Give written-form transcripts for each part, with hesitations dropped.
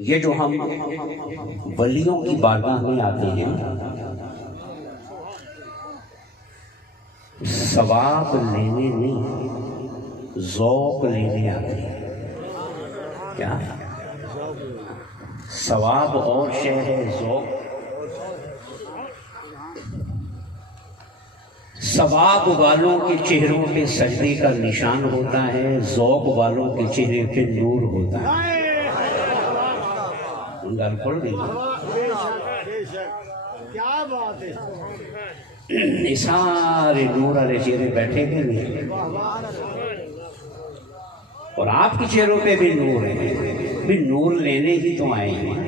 ये जो हम वलियों की बारगाह में आते हैं, सवाब लेने नहीं, ज़ौक़ लेने आते हैं। क्या सवाब और शय है, ज़ौक़। सवाब वालों के चेहरों पे सजदे का निशान होता है, ज़ौक़ वालों के चेहरे पे नूर होता है। गाल खोल दी। क्या बात है। सारे नूर वाले चेहरे बैठे थे नहीं, और आपके चेहरों पे भी नूर है, भी नूर लेने ही तो आए हैं।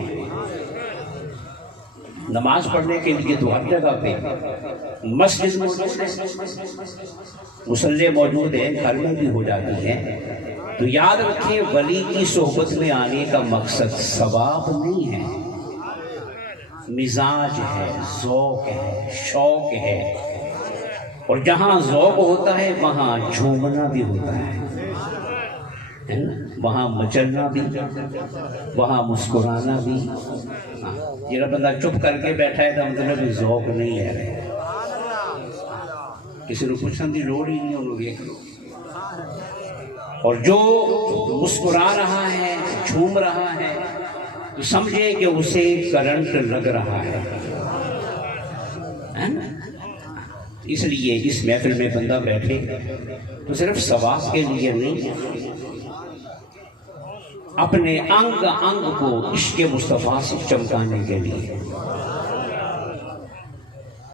नमाज पढ़ने के लिए तो हर जगह पे मस्जिद मुसल्ले मौजूद है, घर में भी हो जाती है। तो याद रखिए, वली की सोहबत में आने का मकसद सवाब नहीं है, मिजाज है, ज़ौक़ है, शौक़ है। और जहाँ ज़ौक़ होता है वहाँ झूमना भी होता है ना, वहाँ मचलना भी, वहाँ मुस्कुराना भी। ये बंदा चुप करके बैठा है तो मतलब ज़ौक़ नहीं है। किसी को पूछने की लोड़ ही नहीं, उन्होंने देख लो। और जो मुस्कुरा रहा है, झूम रहा है, तो समझे कि उसे करंट लग रहा है ना। इसलिए इस महफिल में बंदा बैठे तो सिर्फ सवाब के लिए नहीं, अपने अंग अंग को इश्क़ मुस्तफ़ा से चमकाने के लिए।